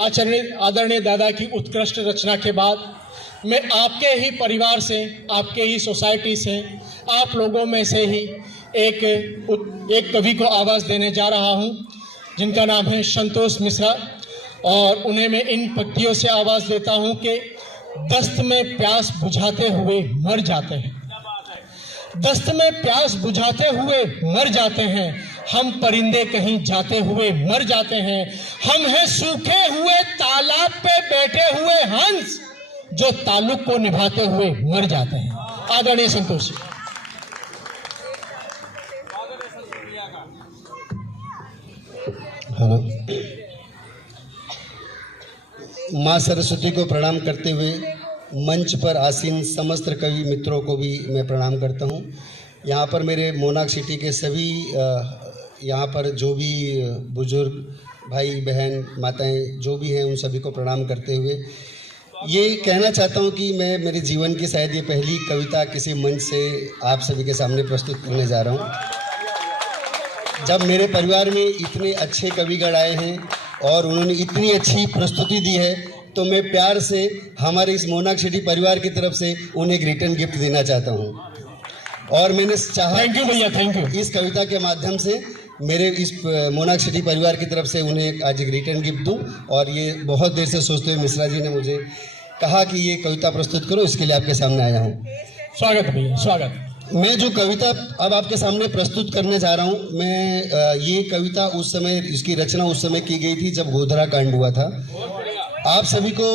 आदरणीय दादा की उत्कृष्ट रचना के बाद मैं आपके ही परिवार से, आपके ही सोसाइटी से, आप लोगों में से ही एक कवि को आवाज़ देने जा रहा हूं, जिनका नाम है संतोष मिश्रा। और उन्हें मैं इन पंक्तियों से आवाज़ देता हूं कि दस्त में प्यास बुझाते हुए मर जाते हैं, दस्त में प्यास बुझाते हुए मर जाते हैं, हम परिंदे कहीं जाते हुए मर जाते हैं, हम हैं सूखे हुए तालाब पे बैठे हुए हंस, जो ताल्लुक को निभाते हुए मर जाते हैं। आदरणीय संतोष जी। हेलो। माँ सरस्वती को प्रणाम करते हुए मंच पर आसीन समस्त कवि मित्रों को भी मैं प्रणाम करता हूँ। यहाँ पर मेरे मोनाक सिटी के सभी यहाँ पर जो भी बुजुर्ग भाई बहन माताएं जो भी हैं उन सभी को प्रणाम करते हुए ये कहना चाहता हूँ कि मैं मेरे जीवन की शायद ये पहली कविता किसी मंच से आप सभी के सामने प्रस्तुत करने जा रहा हूँ। जब मेरे परिवार में इतने अच्छे कविगण आए हैं और उन्होंने इतनी अच्छी प्रस्तुति दी है तो मैं प्यार से हमारे इस मोनाक सिटी परिवार की तरफ से उन्हें एक रिटर्न गिफ्ट देना चाहता हूँ। और मैंने चाहा थैंक यू भैया, थैंक यू। इस कविता के माध्यम से मेरे इस मोनाक सिटी परिवार की तरफ से उन्हें आज एक रिटर्न गिफ्ट दूं। और ये बहुत देर से सोचते हुए मिश्रा जी ने मुझे कहा कि ये कविता प्रस्तुत करो, इसके लिए आपके सामने आया हूँ। स्वागत भैया, स्वागत। मैं जो कविता अब आपके सामने प्रस्तुत करने जा रहा हूँ, मैं ये कविता उस समय, इसकी रचना उस समय की गई थी जब गोधरा कांड हुआ था। आप सभी को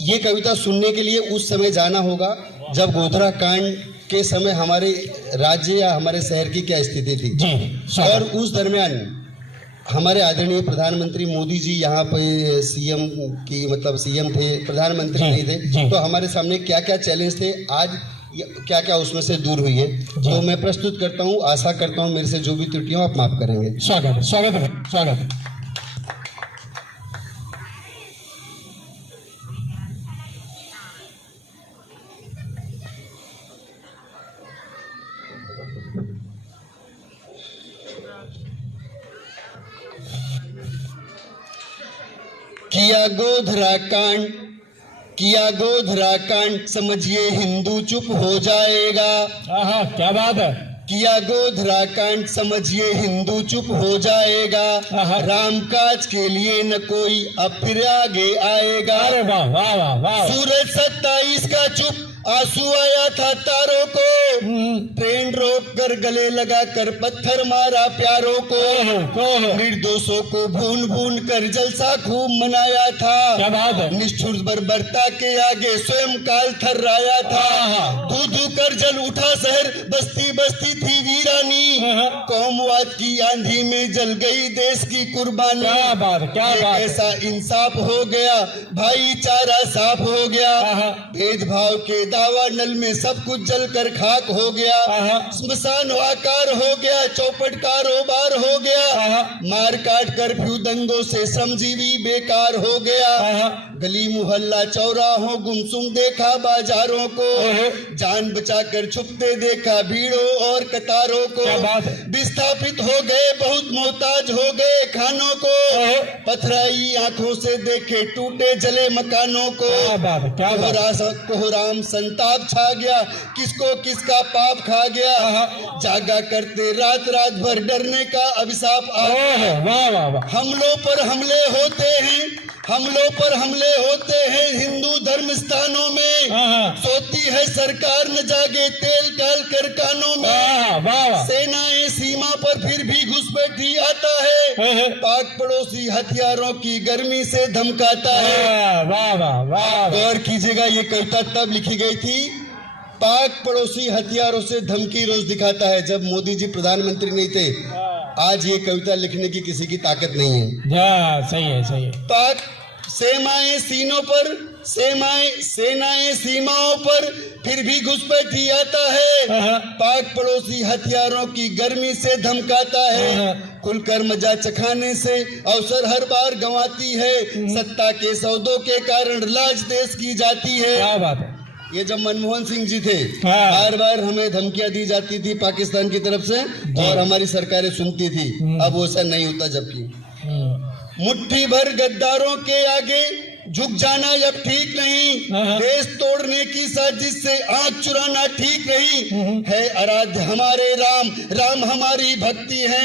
ये कविता सुनने के लिए उस समय जाना होगा जब गोधरा कांड के समय हमारे राज्य या हमारे शहर की क्या स्थिति थी जी। और उस दरमियान हमारे आदरणीय प्रधानमंत्री मोदी जी यहाँ पे सीएम की मतलब सीएम थे, प्रधानमंत्री नहीं थे, तो हमारे सामने क्या क्या चैलेंज थे, आज क्या क्या उसमें से दूर हुई है। तो मैं प्रस्तुत करता हूँ, आशा करता हूँ मेरे से जो भी त्रुटियां आप माफ करेंगे। स्वागत, स्वागत, स्वागत। किया गोधरा कांड समझिए हिंदू चुप हो जाएगा। क्या बात है। किया गोधरा कांड समझिए हिंदू चुप हो जाएगा। राम काज के लिए न कोई अब फिर आगे आएगा। अरे वाह वाह वाह वाह। सूरज 27 का चुप, आंसू आया था तारों को, ट्रेन रोक कर गले लगा कर पत्थर मारा प्यारों को, निर्दोषों को भून भून कर जलसा खूब मनाया था। क्या बात है। निष्ठुर बर्बरता के आगे स्वयं काल थर्राया था। धू धू कर जल उठा शहर, बस्ती बस्ती थी वीरानी, कौमवाद की आंधी में जल गई देश की कुर्बानी। क्या बात, क्या बात। ऐसा इंसाफ हो गया, भाईचारा साफ हो गया, भेदभाव के दावा नल में सब कुछ जलकर खाक हो गया, स्मशान आकार हो गया, चौपट कारोबार हो गया, मार काट कर्फ्यू दंगों से श्रमजीवी बेकार हो गया, गली मुहल्ला चौराहों गुमसुम देखा बाजारों को, जान बचाकर छुपते देखा भीड़ों और कतारों को, विस्थापित हो गए बहुत मोहताज हो गए खानों को, पथराई आंखों से देखे टूटे जले मकानों को, कोहराम संताप छा गया, किसको किसका पाप खा गया, जागा करते रात रात भर डरने का अभिशाप आ गया। हमलों पर हमले होते हैं, हमलों पर हमले होते हैं हिंदू धर्म स्थानों में, सोती है सरकार न जागे तेल डाल कर कानों में, सेनाएं सीमा पर फिर भी घुसपैठी आता है, पाक पड़ोसी हथियारों की गर्मी से धमकाता है। गौर कीजिएगा, ये कविता तब लिखी गई थी, पाक पड़ोसी हथियारों से धमकी रोज दिखाता है, जब मोदी जी प्रधानमंत्री नहीं थे। आज ये कविता लिखने की किसी की ताकत नहीं है। सही है, सही है। पाक सेनाएं सीनों पर, सेनाएं सीमाओं पर फिर भी घुसपैठी आता है, पाक पड़ोसी हथियारों की गर्मी से धमकाता है, खुलकर मजा चखाने से अवसर हर बार गंवाती है, सत्ता के सौदों के कारण लाज देश की जाती है। क्या बात है। ये जब मनमोहन सिंह जी थे, हर बार हमें धमकियां दी जाती थी पाकिस्तान की तरफ से और हमारी सरकारें सुनती थी। अब वो ऐसा नहीं होता, जबकि मुट्ठी भर गद्दारों के आगे झुक जाना अब ठीक नहीं, देश तोड़ने की साजिश से आंख चुराना ठीक नहीं है। आराध्य हमारे राम, राम हमारी भक्ति है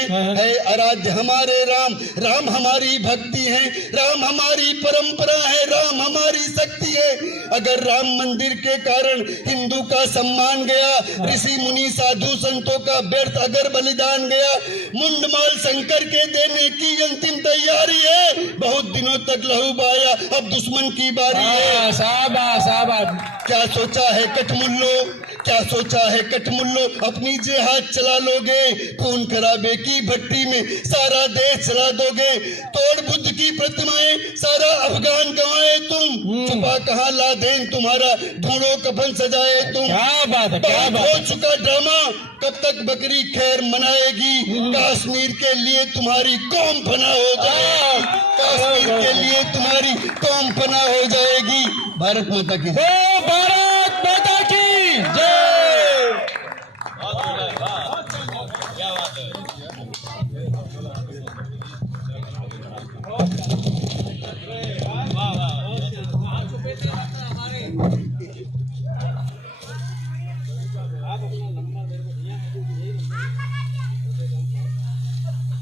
आराध्य हमारे राम, राम हमारी भक्ति है, राम हमारी परंपरा है, राम हमारी शक्ति है। अगर राम मंदिर के कारण हिंदू का सम्मान गया, ऋषि मुनि साधु संतों का व्यर्थ अगर बलिदान गया, मुंडमाल शंकर के देने की अंतिम तैयारी है। बहुत दिनों तक लहू बहाया, अब दुश्मन की बारी है। शाबाश। क्या सोचा है कठमुल्लो, क्या सोचा है कठमुल्लो, अपनी जेहाद चला लोगे, खून खराबे की भट्टी में सारा देश चला दोगे। तोड़ बुद्ध की प्रतिमाएं, सारा अफगान गंवाए तुम, छुपा कहाँ लादेन तुम्हारा, ढूंढो कफन सजाए तुम। क्या बात है, क्या बात हो चुका ड्रामा, कब तक बकरी खैर मनाएगी। कश्मीर के लिए तुम्हारी कौम फना हो जाएगी, कश्मीर के लिए तुम्हारी कौम फना हो जाएगी। भारत माता की जय, भारत माता की जय।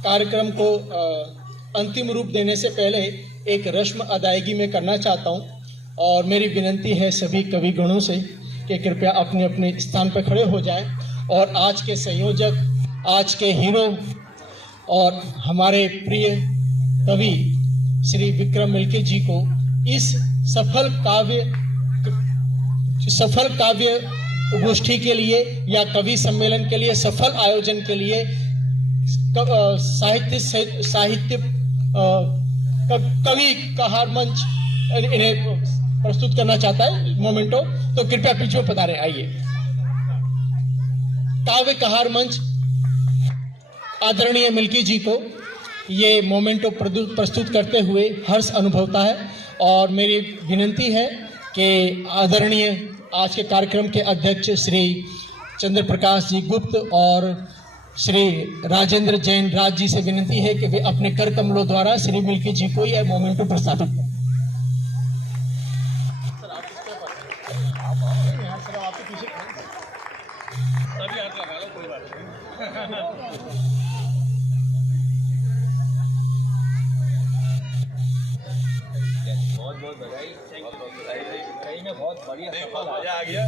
कार्यक्रम को अंतिम रूप देने से पहले एक रस्म अदायगी में करना चाहता हूं और मेरी विनती है सभी कवि गणों से कि कृपया अपने अपने स्थान पर खड़े हो जाएं और आज के संयोजक, आज के हीरो और हमारे प्रिय कवि श्री विक्रम मिल्की जी को इस सफल काव्य गोष्ठी के लिए या कवि सम्मेलन के लिए, सफल आयोजन के लिए साहित्य कवि कहार मंच इन्हें प्रस्तुत करना चाहता है मोमेंटो, तो कृपया पीछे में पधारें। आइए। काव्य कहार मंच आदरणीय मिल्की जी को ये मोमेंटो प्रस्तुत करते हुए हर्ष अनुभवता है और मेरी विनती है कि आदरणीय आज के कार्यक्रम के अध्यक्ष श्री चंद्र प्रकाश जी गुप्त और श्री राजेंद्र जैन राज जी से विनती है कि वे अपने कर कमलों द्वारा श्री मिल्की जी को यह मोमेंटो प्रस्तावित करें। बहुत बधाई, सही में बहुत बढ़िया मजा आ गया।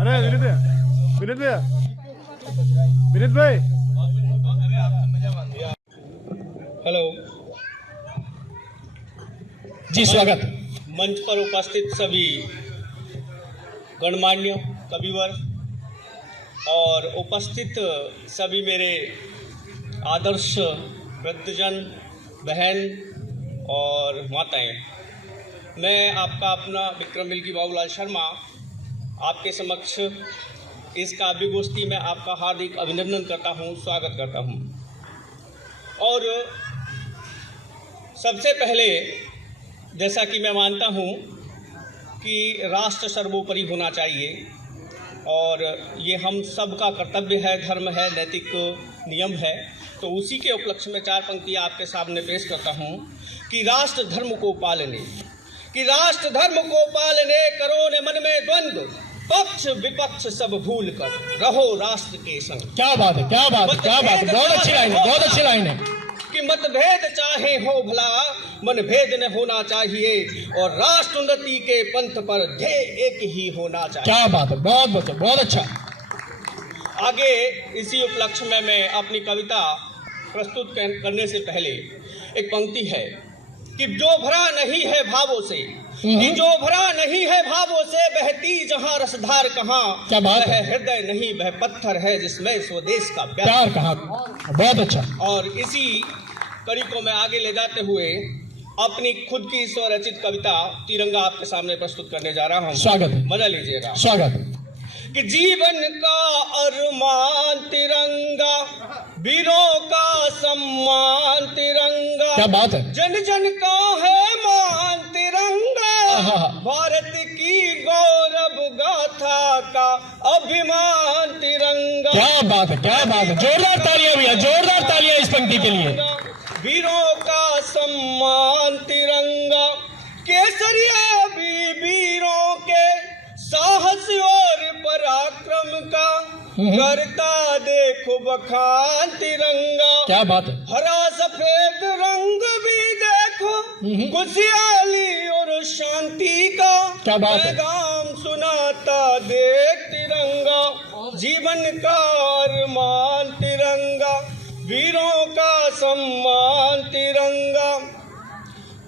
अरे विनीत भाई हेलो जी, स्वागत। मंच पर उपस्थित सभी गणमान्य कविवर और उपस्थित सभी मेरे आदर्श वृद्धजन, बहन और माताएं, मैं आपका अपना विक्रम मिल्की बाबूलाल शर्मा आपके समक्ष इस काव्य गोष्ठी में आपका हार्दिक अभिनंदन करता हूं, स्वागत करता हूं। और सबसे पहले जैसा कि मैं मानता हूं कि राष्ट्र सर्वोपरि होना चाहिए और ये हम सब का कर्तव्य है, धर्म है, नैतिक नियम है। तो उसी के उपलक्ष्य में चार पंक्तियाँ आपके सामने पेश करता हूँ कि राष्ट्र धर्म को पालने, कि राष्ट्र धर्म को पालने करो ने मन में द्वंद्व, पक्ष विपक्ष सब भूल कर रहो राष्ट्र के संग। क्या बात है, क्या बात है, क्या बात है, बहुत अच्छी लाइन है, बहुत अच्छी लाइन है। कि मतभेद चाहे हो भला, मनभेद न होना चाहिए और राष्ट्र उन्नति के पंथ पर ध्येय एक ही होना चाहिए। क्या बात है, बहुत बहुत अच्छा। आगे इसी उपलक्ष्य में मैं अपनी कविता प्रस्तुत करने से पहले एक पंक्ति है कि जो भरा नहीं है भावों से, कि जो भरा नहीं है भावों से, बहती जहां रसधार कहाँ, क्या बात है, हृदय नहीं वह पत्थर है जिसमें स्वदेश का प्यार कहाँ। बहुत अच्छा। और इसी कड़ी को मैं आगे ले जाते हुए अपनी खुद की स्वरचित कविता तिरंगा आपके सामने प्रस्तुत करने जा रहा हूँ। स्वागत है, मजा लीजिएगा। स्वागत। कि जीवन का अरमान तिरंगा, वीरों का सम्मान तिरंगा, क्या बात है, जन जन का है मान तिरंगा, भारत की की गौरव गाथा का अभिमान तिरंगा। क्या बात है, क्या बात है, जोरदार तालियां भैया, जोरदार तालियां इस पंक्ति के लिए। वीरों का सम्मान तिरंगा, केसरिया भी वीरों के साहस और पराक्रम का करता देखो बखान तिरंगा। क्या बात है, हरा सफेद रंग भी देखो खुशहाली और शांति का क्या बात है। पैगाम सुनाता देख तिरंगा। जीवन का अरमान तिरंगा, वीरों का सम्मान तिरंगा।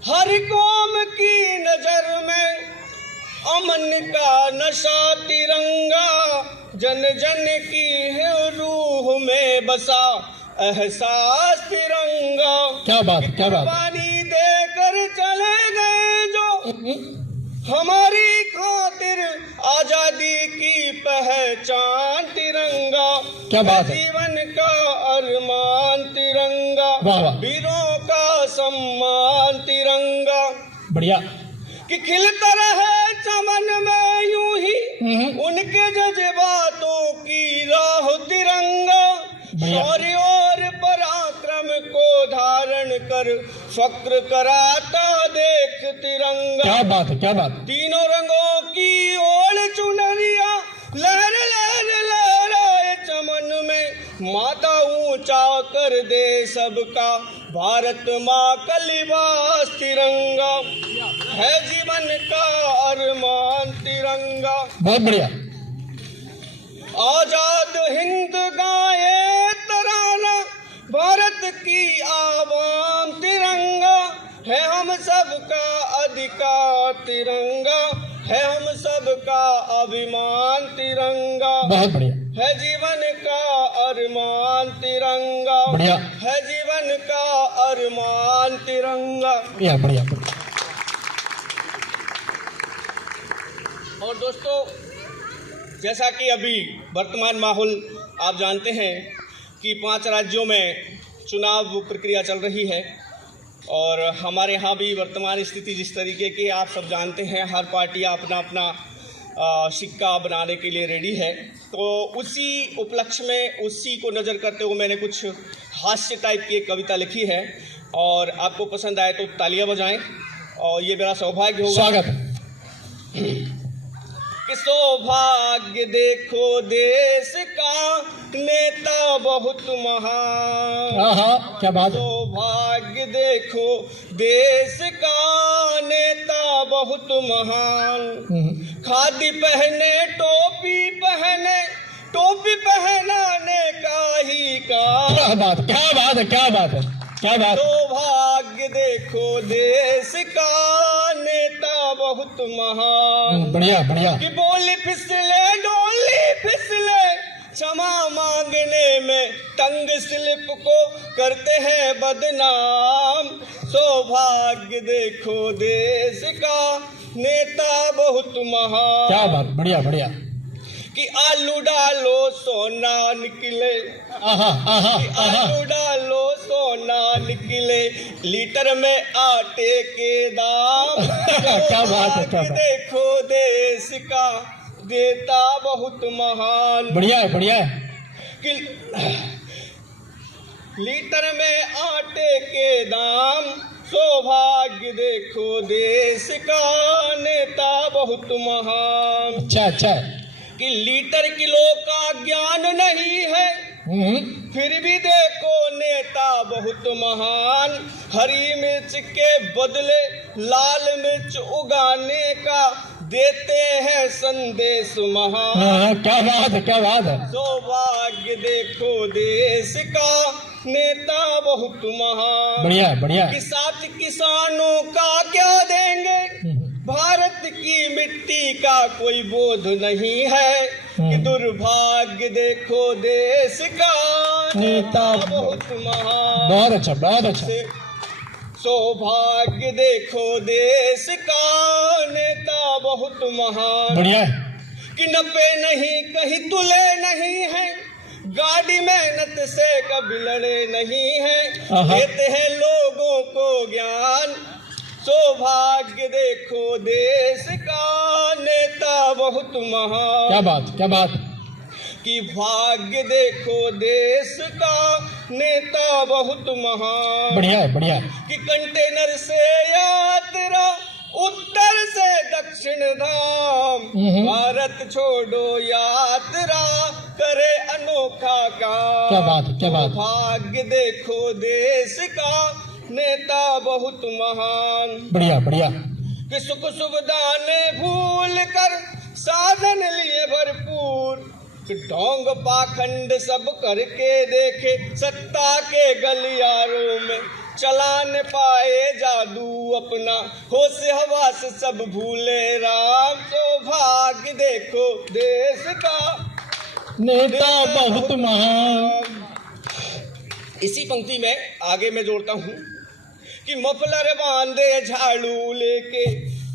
हर कौम की नजर में अमन का नशा तिरंगा, जन जन की है रूह में बसा एहसास तिरंगा। क्या बात है, क्या बात है। पानी देकर चले गए जो हमारी खातिर आजादी की पहचान तिरंगा। क्या बात है। जीवन का अरमान तिरंगा, वाह वाह, वीरों का सम्मान तिरंगा। बढ़िया। कि खिलता रहे चमन में यूं ही उनके जज्बातों की राह तिरंगा। शौर्य और पराक्रम को धारण कर फक्र कराता देख तिरंगा। क्या बात है, क्या बात है। तीनों रंगों की ओढ़ चुनरिया लहर लहर लहराए चमन में, माता ऊंचा कर दे सबका भारत माँ का लिबास तिरंगा। है जीवन का अरमान तिरंगा। बहुत बढ़िया। आजाद हिंद गाए तराना भारत की आवाम तिरंगा। है हम सबका अधिकार तिरंगा, है हम सबका अभिमान तिरंगा। बहुत बढ़िया। है जीवन का अरमान तिरंगा, बढ़िया। है जीवन का अरमान तिरंगा। बढ़िया बढ़िया बढ़िया। और दोस्तों, जैसा कि अभी वर्तमान माहौल आप जानते हैं कि 5 राज्यों में चुनाव प्रक्रिया चल रही है और हमारे यहाँ भी वर्तमान स्थिति जिस तरीके की आप सब जानते हैं, हर पार्टी अपना अपना सिक्का बनाने के लिए रेडी है। तो उसी उपलक्ष्य में, उसी को नज़र करते हुए मैंने कुछ हास्य टाइप की एक कविता लिखी है और आपको पसंद आए तो तालियां बजाएं और ये मेरा सौभाग्य होगा। स्वागत है। कि सौभाग्य देखो देश का नेता बहुत महान। हाँ, क्या बात है। सौभाग्य देखो देश का नेता बहुत महान। खादी पहने टोपी पहने, टोपी पहनाने का ही काम। क्या बात, क्या बात है, क्या बात है, क्या बात। सौभाग्य देखो देश का नेता बहुत महान। बढ़िया बढ़िया। कि बोली फिसले डोली फिसले, क्षमा मांगने में तंग स्लिप को करते हैं बदनाम। सौभाग्य देखो देश का नेता बहुत महान। क्या बात, बढ़िया बढ़िया। कि आलू डालो सोना निकले, आलू डालो सोना निकले, लीटर में आटे के दाम। क्या बात है, क्या बात। देखो देश का देता बहुत महान। बढ़िया है, बढ़िया है। कि लीटर में आटे के दाम, सौभाग्य देखो देश का नेता बहुत महान। अच्छा अच्छा है। कि लीटर किलो का ज्ञान नहीं है, फिर भी देखो नेता बहुत महान। हरी मिर्च के बदले लाल मिर्च उगाने का देते हैं संदेश महान। क्या बात है, क्या बात है। सौभाग्य देखो देश का नेता बहुत महान। बढ़िया बढ़िया। कि साथ किसानों का क्या देंगे, भारत की मिट्टी का कोई बोध नहीं है। कि दुर्भाग्य देखो देश का नेता बहुत महान। बहुत अच्छा, बहुत अच्छा। सौभाग्य देखो देश का नेता बहुत महान। बढ़िया है। कि नब्बे नहीं कहीं तुले नहीं है, गाड़ी मेहनत से कभी लड़े नहीं है, देते हैं लोगों को ज्ञान। सौभाग्य देखो देश का, नेता बहुत महान। क्या बात, क्या बात। कि भाग्य देखो देश का, नेता बहुत महान। बढ़िया है, बढ़िया है। कि कंटेनर से यात्रा, उत्तर से दक्षिण धाम, भारत छोड़ो यात्रा, करे अनोखा काम। क्या बात है, क्या बात। भाग्य देखो देश का, नेता बहुत महान। बढ़िया, बढ़िया। कि सुख सुविधा ने भूल कर, साधन लिए भरपूर, कि ढोंग पाखंड सब करके देखे, सत्ता के गलियारों में चला न पाए जादू अपना, होश हवास सब भूले राम। सौभाग्य देखो देश का, नेता बहुत महान। इसी पंक्ति में आगे मैं जोड़ता हूँ कि मफलर बांधे झाड़ू लेके,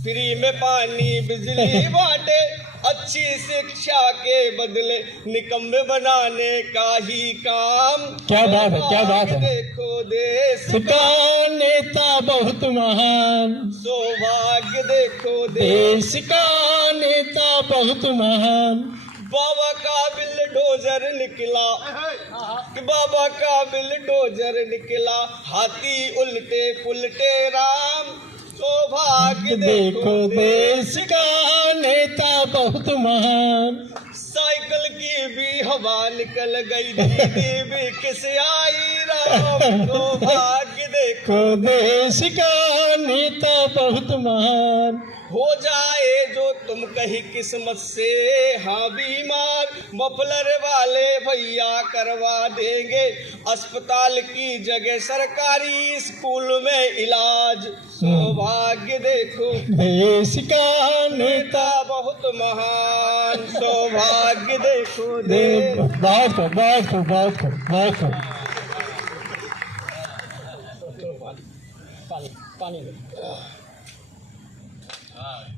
फ्री में पानी बिजली बांटे, अच्छी शिक्षा के बदले निकम्मे बनाने का ही काम। क्या बात है, क्या बात है। देखो देश का नेता बहुत महान। सौभाग्य देखो देश का नेता बहुत महान। बाबा का बिलडोजर निकला, कि बाबा का बिलडोजर निकला, हाथी उल्टे पुलटे राम। सौभाग्य देखो देश का नेता बहुत महान। साइकिल की भी हवा निकल गई, दीदी भी किस आई राम। सौभाग्य देखो देश का नेता बहुत महान। हो जाए जो तुम कही किस्मत से, हाँ बीमार मफलर वाले भैया करवा देंगे, अस्पताल की जगह सरकारी स्कूल में इलाज। सौभाग्य देखो देश का नेता बहुत महान। सौभाग्य देखो बहुत खूब, बहुत खूब, बहुत खूब, बहुत खूब।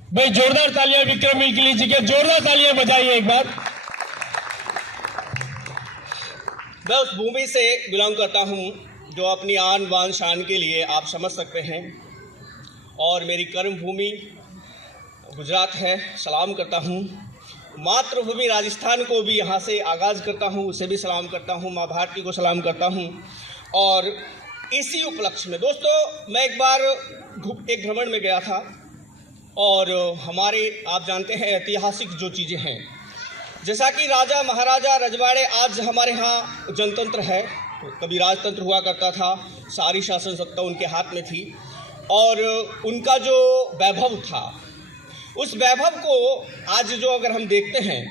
भाई जोरदार तालियां विक्रम इकली जी के, जोरदार तालियां बजाइए एक बार। मैं उस भूमि से बिलोंग करता हूँ जो अपनी आन बान शान के लिए आप समझ सकते हैं, और मेरी कर्म भूमि गुजरात है। सलाम करता हूँ मातृभूमि राजस्थान को भी, यहाँ से आगाज़ करता हूँ, उसे भी सलाम करता हूँ, माँ भारती को सलाम करता हूँ। और इसी उपलक्ष्य में दोस्तों, मैं एक बार एक भ्रमण में गया था, और हमारे आप जानते हैं ऐतिहासिक जो चीज़ें हैं, जैसा कि राजा महाराजा रजवाड़े, आज हमारे यहाँ जनतंत्र है, कभी राजतंत्र हुआ करता था, सारी शासन सत्ता उनके हाथ में थी, और उनका जो वैभव था, उस वैभव को आज जो अगर हम देखते हैं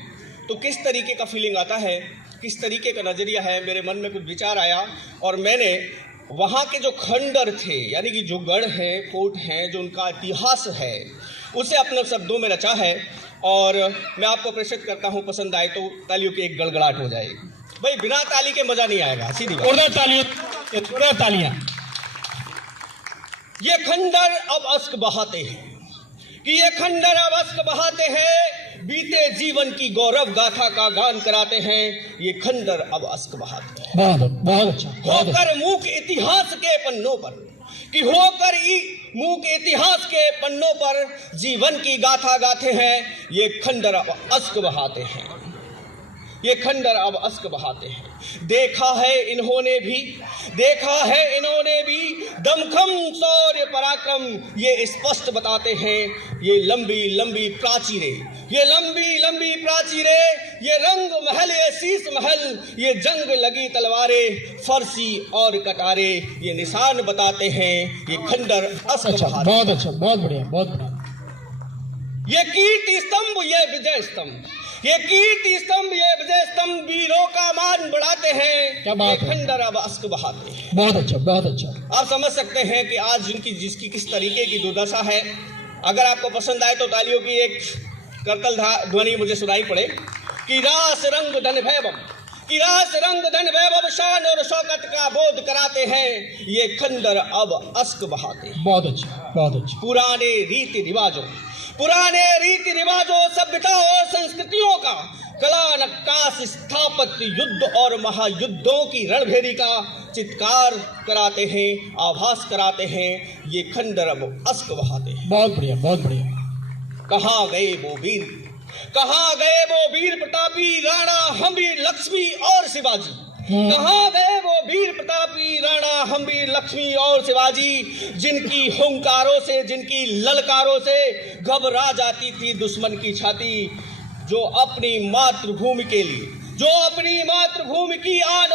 तो किस तरीके का फीलिंग आता है, किस तरीके का नज़रिया है। मेरे मन में कुछ विचार आया, और मैंने वहाँ के जो खंडर थे, यानी कि जो गढ़ हैं, फोर्ट हैं, जो उनका इतिहास है, उसे अपने शब्दों में रचा है, और मैं आपको प्रेषित करता हूँ। पसंद आए तो तालियों की एक गड़गड़ाहट हो जाए। भाई बिना ताली के मजा नहीं आएगा, सीधी बात। तालियां। ये खंडर अब अश्क बहाते हैं, कि ये खंडर अब अश्क बहाते हैं, बीते जीवन की गौरव गाथा का गान कराते हैं। ये खंडर अब अश्क बहाते हैं। बहुत अच्छा। होकर मूक इतिहास के पन्नों पर, कि होकर मूक इतिहास के पन्नों पर जीवन की गाथा गाते हैं। ये खंडर अब अश्क बहाते हैं, ये खंडर अब अश्क बहाते हैं। देखा है इन्होंने भी, देखा है इन्होंने भी, दमखम शौर्य पराक्रम ये स्पष्ट बताते हैं। ये लंबी लंबी प्राचीरें, ये लंबी लंबी प्राचीरें, ये रंग महल, ये शीश महल, ये जंग लगी तलवारें, फरसी और कटारे, ये निशान बताते हैं। ये खंडर अश्क बहाते। बहुत अच्छा, बहुत बढ़िया, बहुत बढ़िया। ये कीर्ति स्तंभ, ये विजय स्तंभ, ये कीर्ति स्तंभ, ये विजय स्तंभ वीरों का मान बढ़ाते हैं। क्या बात है। खंडर अब अश्क बहाते हैं। बहुत अच्छा, बहुत अच्छा। आप समझ सकते हैं कि आज जिसकी किस तरीके की दुर्दशा है। अगर आपको पसंद आए तो तालियों की एक करतल ध्वनि मुझे सुनाई पड़े, कि रास रंग धन वैभव, कि रास रंग धन वैभव, शान और शौकत का बोध कराते हैं। ये खंडर अब अश्क बहाते हैं। बहुत अच्छा, बहुत अच्छा। पुराने रीति रिवाजों, पुराने रीति रिवाजों, सभ्यता और संस्कृतियों का कला नक्काश स्थापत्य युद्ध और महायुद्धों की रणभेरी का चित्कार कराते हैं, आभास कराते हैं। ये खंडर अब अश्क बहाते हैं। बहुत बढ़िया, बहुत बढ़िया। कहाँ गए वो वीर, कहाँ गए वो वीर प्रतापी राणा हम्बीर लक्ष्मी और शिवाजी। कहाँ गए वो वीर प्रतापी राणा हम्बीर लक्ष्मी और शिवाजी, जिनकी हुंकारों से, जिनकी ललकारों से घबरा जाती थी दुश्मन की छाती, जो अपनी मातृभूमि के लिए, जो अपनी मातृभूमि की आन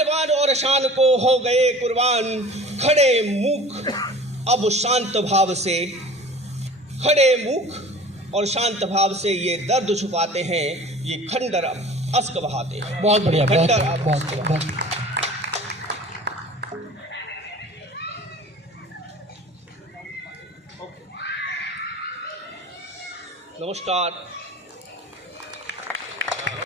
बान और शान को हो गए कुर्बान। खड़े मुख अब शांत भाव से, खड़े मुख और शांत भाव से ये दर्द छुपाते हैं, ये खंडर अब अश्क बहाते हैं। बहुत बढ़िया, बहुत खंडर बढ़िया, अब बहुत अश्क बढ़िया। नमस्कार।